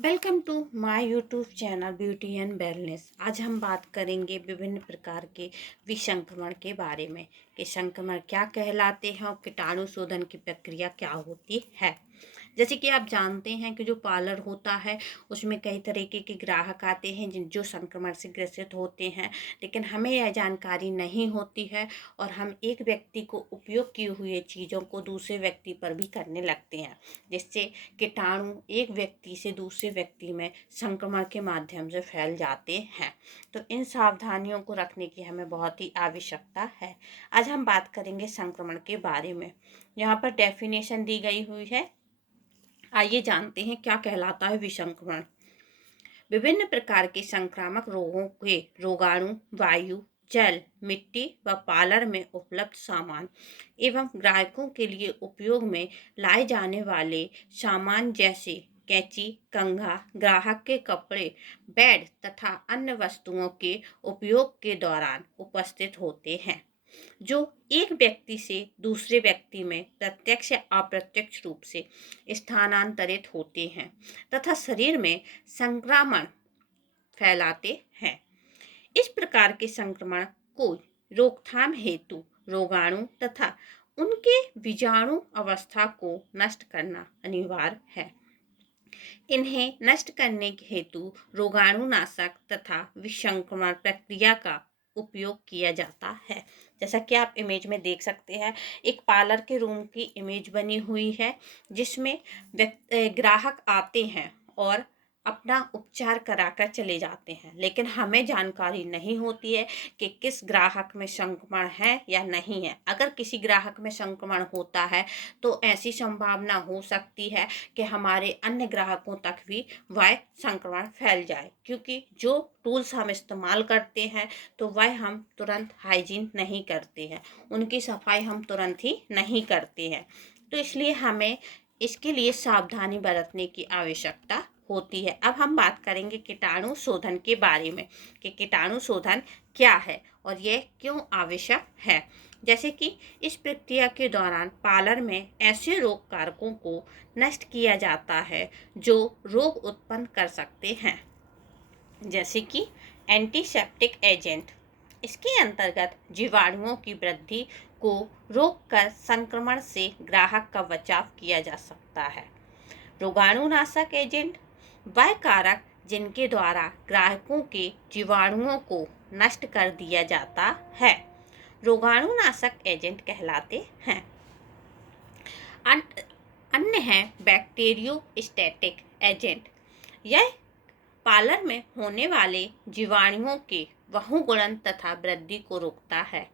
Welcome to my YouTube channel beauty and wellness. आज हम बात करेंगे विभिन्न प्रकार के विसंक्रमण के बारे में कि संक्रमण क्या कहलाते हैं और कीटाणु शोधन की प्रक्रिया क्या होती है। जैसे कि आप जानते हैं कि जो पार्लर होता है उसमें कई तरीके के ग्राहक आते हैं जो संक्रमण से ग्रसित होते हैं, लेकिन हमें यह जानकारी नहीं होती है और हम एक व्यक्ति को उपयोग किए हुए चीज़ों को दूसरे व्यक्ति पर भी करने लगते हैं, जिससे कीटाणु एक व्यक्ति से दूसरे व्यक्ति में संक्रमण के माध्यम से फैल जाते हैं। तो इन सावधानियों को रखने की हमें बहुत ही आवश्यकता है। आज हम बात करेंगे संक्रमण के बारे में। यहाँ पर डेफिनेशन दी गई हुई है। आइए जानते हैं क्या कहलाता है विसंक्रमण। विभिन्न प्रकार के संक्रामक रोगों के रोगाणु वायु, जल, मिट्टी व पार्लर में उपलब्ध सामान एवं ग्राहकों के लिए उपयोग में लाए जाने वाले सामान जैसे कैंची, कंघा, ग्राहक के कपड़े, बेड तथा अन्य वस्तुओं के उपयोग के दौरान उपस्थित होते हैं, जो एक व्यक्ति से दूसरे व्यक्ति में प्रत्यक्ष या अप्रत्यक्ष रूप से स्थानांतरित होते हैं तथा शरीर में संक्रमण फैलाते हैं। इस प्रकार के संक्रमण को रोकथाम हेतु रोगाणु तथा उनके बीजाणु अवस्था को नष्ट करना अनिवार्य है। इन्हें नष्ट करने हेतु रोगाणुनाशक तथा विसंक्रमण प्रक्रिया का उपयोग किया जाता है। जैसा कि आप इमेज में देख सकते हैं, एक पार्लर के रूम की इमेज बनी हुई है जिसमें ग्राहक आते हैं और अपना उपचार कराकर चले जाते हैं, लेकिन हमें जानकारी नहीं होती है कि किस ग्राहक में संक्रमण है या नहीं है। अगर किसी ग्राहक में संक्रमण होता है तो ऐसी संभावना हो सकती है कि हमारे अन्य ग्राहकों तक भी वह संक्रमण फैल जाए, क्योंकि जो टूल्स हम इस्तेमाल करते हैं तो वह हम तुरंत हाइजीन नहीं करते हैं, उनकी सफाई हम तुरंत ही नहीं करते हैं। तो इसलिए हमें इसके लिए सावधानी बरतने की आवश्यकता होती है। अब हम बात करेंगे कीटाणु शोधन के बारे में कि कीटाणु शोधन क्या है और यह क्यों आवश्यक है। जैसे कि इस प्रक्रिया के दौरान पार्लर में ऐसे रोग कारकों को नष्ट किया जाता है जो रोग उत्पन्न कर सकते हैं, जैसे कि एंटीसेप्टिक एजेंट। इसके अंतर्गत जीवाणुओं की वृद्धि को रोककर संक्रमण से ग्राहक का बचाव किया जा सकता है। रोगाणुनाशक एजेंट वह कारक जिनके द्वारा ग्राहकों के जीवाणुओं को नष्ट कर दिया जाता है, रोगाणुनाशक एजेंट कहलाते हैं। अन्य है बैक्टीरियोस्टैटिक एजेंट। यह पार्लर में होने वाले जीवाणुओं के बहुगुणन तथा वृद्धि को रोकता है।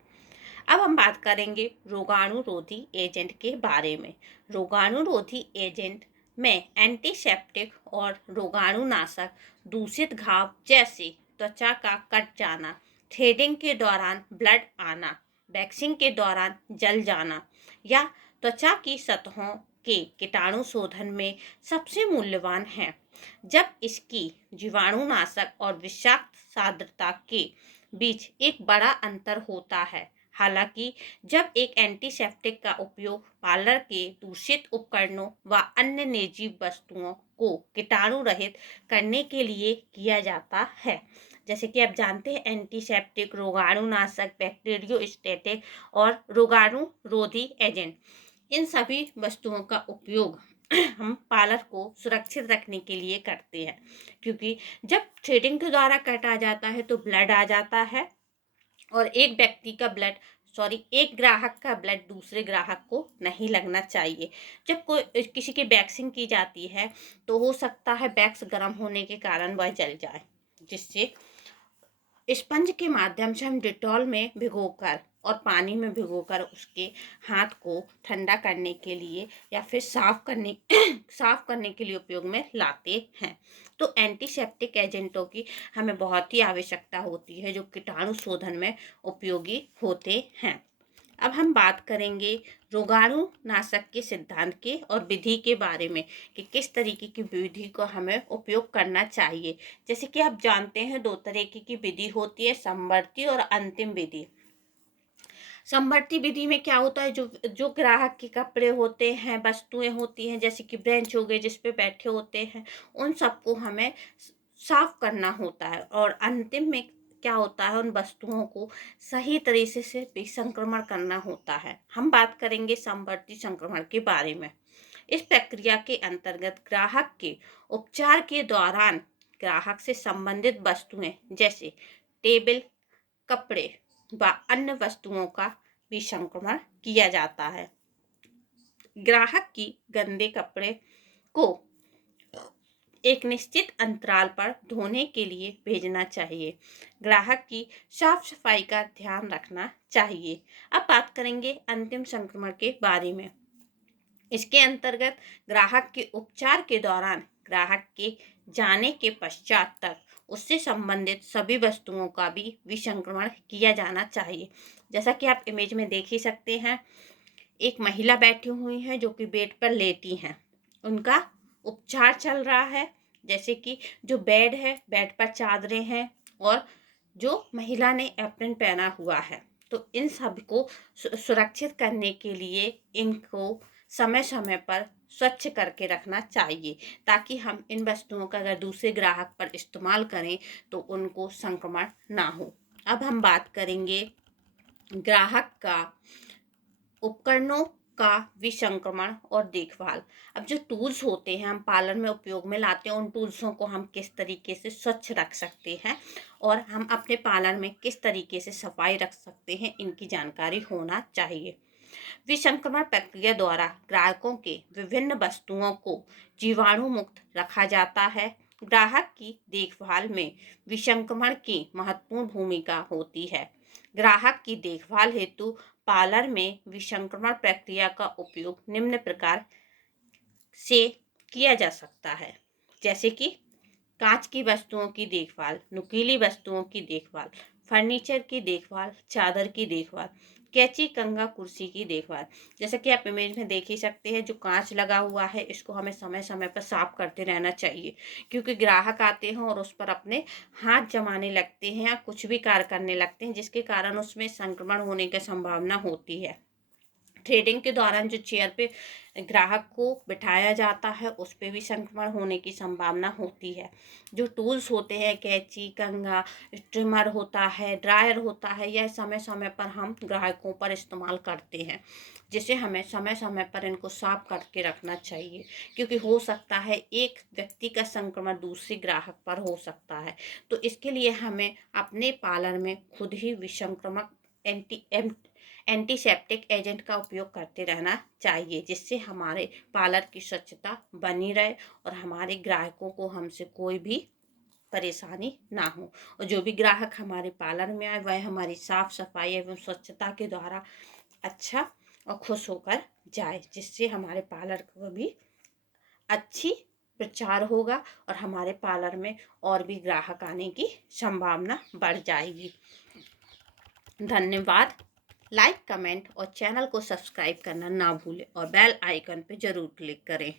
अब हम बात करेंगे रोगाणुरोधी एजेंट के बारे में। रोगाणुरोधी एजेंट में एंटीसेप्टिक और रोगाणुनाशक दूषित घाव जैसे त्वचा का कट जाना, थ्रेडिंग के दौरान ब्लड आना, वैक्सिंग के दौरान जल जाना या त्वचा की सतहों के कीटाणु शोधन में सबसे मूल्यवान है, जब इसकी जीवाणुनाशक और विषाक्त सांद्रता के बीच एक बड़ा अंतर होता है। हालांकि जब एक एंटीसेप्टिक का उपयोग पार्लर के दूषित उपकरणों व अन्य निजी वस्तुओं को कीटाणु रहित करने के लिए किया जाता है। जैसे कि आप जानते हैं, एंटीसेप्टिक, रोगाणुनाशक, बैक्टीरियोस्टैटिक और रोगाणुरोधी एजेंट, इन सभी वस्तुओं का उपयोग हम पार्लर को सुरक्षित रखने के लिए करते हैं, क्योंकि जब थ्रेडिंग के द्वारा काटा जाता है तो ब्लड आ जाता है और एक ग्राहक का ब्लड दूसरे ग्राहक को नहीं लगना चाहिए। जब कोई किसी की वैक्सिंग की जाती है तो हो सकता है वैक्स गर्म होने के कारण वह जल जाए, जिससे स्पंज के माध्यम से हम डिटॉल में भिगोकर और पानी में भिगोकर उसके हाथ को ठंडा करने के लिए या फिर साफ करने के लिए उपयोग में लाते हैं। तो एंटीसेप्टिक एजेंटों की हमें बहुत ही आवश्यकता होती है जो कीटाणु शोधन में उपयोगी होते हैं। अब हम बात करेंगे रोगाणुनाशक के सिद्धांत के और विधि के बारे में कि किस तरीके की विधि को हमें उपयोग करना चाहिए। जैसे कि आप जानते हैं, दो तरीके की विधि होती है, समवर्ती और अंतिम विधि। समवर्ती विधि में क्या होता है, जो जो ग्राहक के कपड़े होते हैं, वस्तुएं होती हैं, जैसे कि बेंच हो गए जिस पे बैठे होते हैं, उन सबको हमें साफ करना होता है। और अंतिम में क्या होता है, उन वस्तुओं को सही तरीके से विसंक्रमण करना होता है। हम बात करेंगे समवर्ती संक्रमण के बारे में। इस प्रक्रिया के अंतर्गत ग्राहक के उपचार के दौरान ग्राहक से संबंधित वस्तुएं जैसे टेबल, कपड़े व अन्य वस्तुओं का विसंक्रमण किया जाता है। ग्राहक की गंदे कपड़े को एक निश्चित अंतराल पर धोने के लिए भेजना चाहिए। ग्राहक की साफ सफाई का ध्यान रखना चाहिए। अब बात करेंगे अंतिम संक्रमण के बारे में। इसके अंतर्गत ग्राहक के उपचार के दौरान ग्राहक के जाने के पश्चात तक उससे संबंधित सभी वस्तुओं का भी विसंक्रमण किया जाना चाहिए। जैसा कि आप इमेज में देख ही सकते हैं, एक महिला बैठी हुई है जो कि बेड पर लेटी हैं। उनका उपचार चल रहा है। जैसे कि जो बेड है, बेड पर चादरें हैं और जो महिला ने एप्रन पहना हुआ है। तो इन सब को सुरक्षित करने के लिए इनको समय समय पर स्वच्छ करके रखना चाहिए, ताकि हम इन वस्तुओं का अगर दूसरे ग्राहक पर इस्तेमाल करें तो उनको संक्रमण ना हो। अब हम बात करेंगे ग्राहक का उपकरणों का विसंक्रमण और देखभाल। अब जो टूल्स होते हैं हम पार्लर में उपयोग में लाते हैं, उन टूल्सों को हम किस तरीके से स्वच्छ रख सकते हैं और हम अपने पार्लर में किस तरीके से सफाई रख सकते हैं, इनकी जानकारी होना चाहिए। विसंक्रमण प्रक्रिया द्वारा ग्राहकों के विभिन्न वस्तुओं को जीवाणु मुक्त रखा जाता है। ग्राहक की देखभाल में विसंक्रमण की महत्वपूर्ण भूमिका होती है। ग्राहक की देखभाल हेतु पार्लर में विसंक्रमण प्रक्रिया का उपयोग निम्न प्रकार से किया जा सकता है, जैसे कि कांच की वस्तुओं की देखभाल, नुकीली वस्तुओं की देखभाल, फर्नीचर की देखभाल, चादर की देखभाल, कैंची, कंघा, कुर्सी की देखभाल। जैसा कि आप इमेज में देख ही सकते हैं, जो कांच लगा हुआ है इसको हमें समय समय पर साफ करते रहना चाहिए, क्योंकि ग्राहक आते हैं और उस पर अपने हाथ जमाने लगते हैं या कुछ भी कार्य करने लगते हैं, जिसके कारण उसमें संक्रमण होने की संभावना होती है। थ्रेडिंग के दौरान जो चेयर पे ग्राहक को बिठाया जाता है उस पे भी संक्रमण होने की संभावना होती है। जो टूल्स होते हैं, कैंची, कंघा, ट्रिमर होता है, ड्रायर होता है, यह समय समय पर हम ग्राहकों पर इस्तेमाल करते हैं, जिसे हमें समय समय पर इनको साफ करके रखना चाहिए, क्योंकि हो सकता है एक व्यक्ति का संक्रमण दूसरे ग्राहक पर हो सकता है। तो इसके लिए हमें अपने पार्लर में खुद ही विसंक्रमक एंटीसेप्टिक एजेंट का उपयोग करते रहना चाहिए, जिससे हमारे पार्लर की स्वच्छता बनी रहे और हमारे ग्राहकों को हमसे कोई भी परेशानी ना हो। और जो भी ग्राहक हमारे पार्लर में आए वह हमारी साफ सफाई एवं स्वच्छता के द्वारा अच्छा और खुश होकर जाए, जिससे हमारे पार्लर को भी अच्छी प्रचार होगा और हमारे पार्लर में और भी ग्राहक आने की संभावना बढ़ जाएगी। धन्यवाद। लाइक, कमेंट और चैनल को सब्सक्राइब करना ना भूलें और बेल आइकन पर जरूर क्लिक करें।